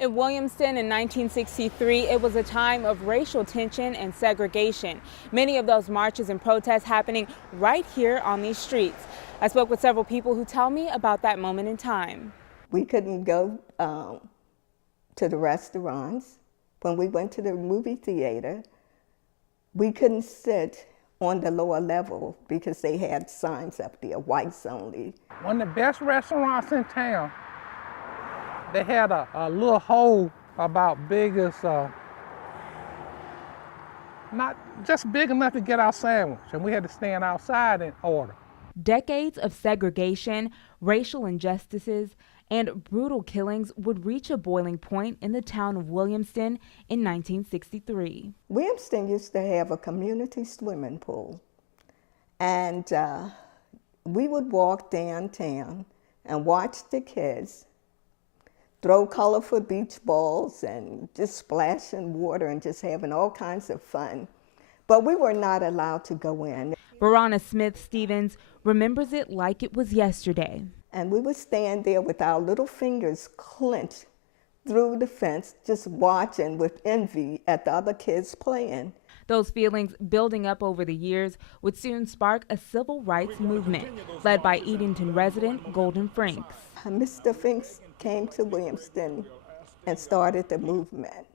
In Williamston in 1963, it was a time of racial tension and segregation. Many of those marches and protests happening right here on these streets. I spoke with several people who tell me about that moment in time. We couldn't go to the restaurants. When we went to the movie theater, we couldn't sit on the lower level because they had signs up there, whites only. One of the best restaurants in town, they had a little hole about big as, not just big enough to get our sandwich, and we had to stand outside and order. Decades of segregation, racial injustices, and brutal killings would reach a boiling point in the town of Williamston in 1963. Williamston used to have a community swimming pool, and we would walk downtown and watch the kids throw colorful beach balls and just splash in water and just having all kinds of fun. But we were not allowed to go in. Verona Smith Stevens remembers it like it was yesterday. And we would stand there with our little fingers clenched through the fence, just watching with envy at the other kids playing. Those feelings building up over the years would soon spark a civil rights movement led by Edenton resident Golden Franks. Mr. Finks came to Williamston and started the movement.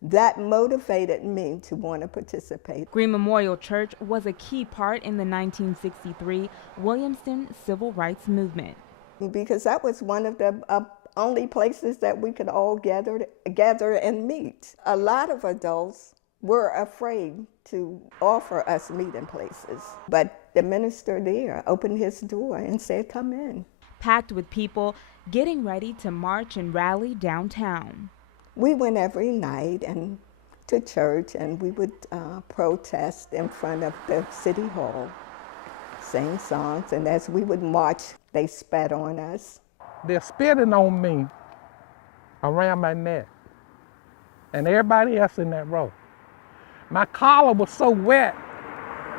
That motivated me to want to participate. Green Memorial Church was a key part in the 1963 Williamston Civil Rights Movement. Because that was one of the only places that we could all gather and meet. A lot of adults were afraid to offer us meeting places, but the minister there opened his door and said, "Come in." Packed with people getting ready to march and rally downtown. We went every night and to church, and we would protest in front of the city hall, sing songs, and as we would march, they spat on us. They're spitting on me around my neck and everybody else in that row. My collar was so wet,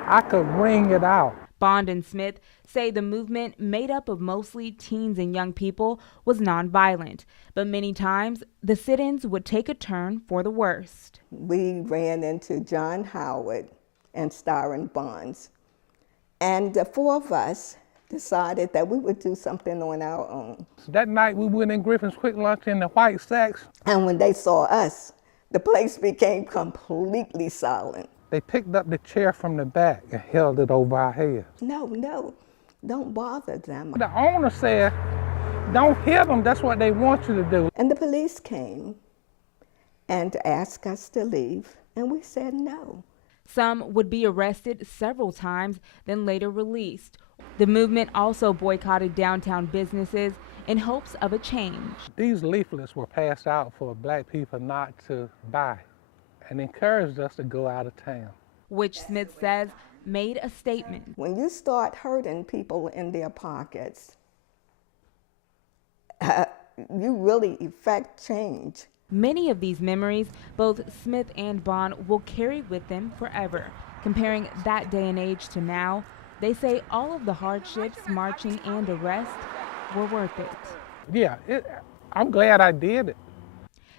I could wring it out. Bond and Smith say the movement, made up of mostly teens and young people, was nonviolent, but many times the sit-ins would take a turn for the worst. We ran into John Howard and Styron Bonds, and the four of us decided that we would do something on our own. That night we went in Griffin's Quick Lunch in the White Sacks. And when they saw us, the place became completely silent. They picked up the chair from the back and held it over our heads. No, don't bother them. The owner said, "Don't hit them, that's what they want you to do." And the police came and asked us to leave, and we said no. Some would be arrested several times, then later released. The movement also boycotted downtown businesses in hopes of a change. These leaflets were passed out for black people not to buy and encouraged us to go out of town. Which Smith says made a statement. When you start hurting people in their pockets, you really effect change. Many of these memories, both Smith and Bond will carry with them forever. Comparing that day and age to now, they say all of the hardships, marching, and arrest were worth it. Yeah, I'm glad I did it.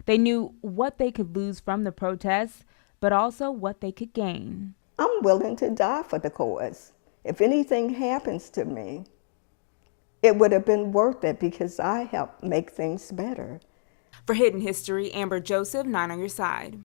They knew what they could lose from the protests, but also what they could gain. I'm willing to die for the cause. If anything happens to me, it would have been worth it because I helped make things better. For Hidden History, Amber Joseph, 9 on your side.